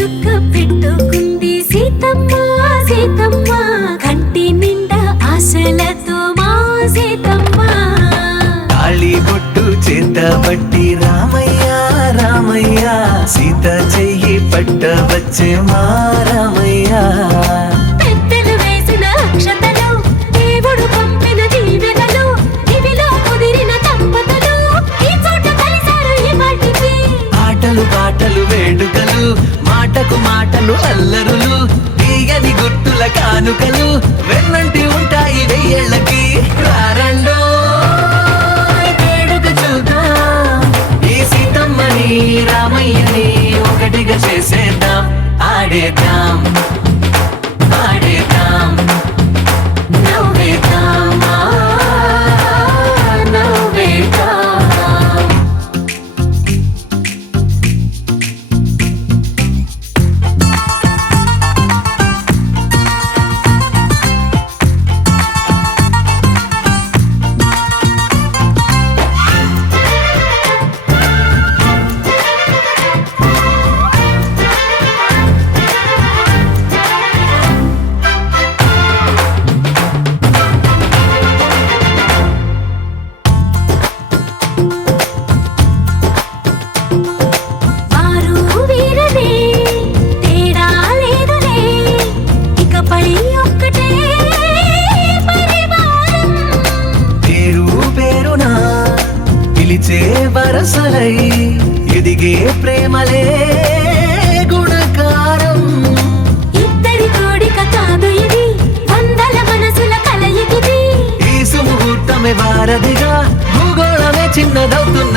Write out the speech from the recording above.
చుక్క పెట్టుకుంది సీతమ్మ సీతమ్మ కంటి నిండా ఆశలతో మా సీతమ్మ తాళి బొట్టు చేత బట్టి రామయ్య రామయ్య సీత చెయ్యి పట్ట వచ్చే మా రామయ్య పెద్దలు వేసిన అక్షతలు దేవుడు పంపిన దీవెనలు ఇవిలో కుదిరిన దంపతులు ఈ చోట కలిసారు ఈ వాటికి ఆటలు పాటలు వేడుకలు మాటకు మాటలు అల్లరులు తీయని గుర్తుల కానుకలు వెన్నంటి ఉంటాయి వెయ్యేళ్ళకి రారండో వేడుక చూద్దాం ఈ సీతమ్మని రామయ్యని ఒకటిగా చేసేద్దాం ఆడేద్దాం ఆడేద్దాం నవ్వేద్దాం నవ్వేద్దాం వారు వీరనే తేడా లేదులే ఇకపై ఒక్కటే పరివారం పేరు పేరున పిలిచే వరసలై ఎదిగే ప్రేమలే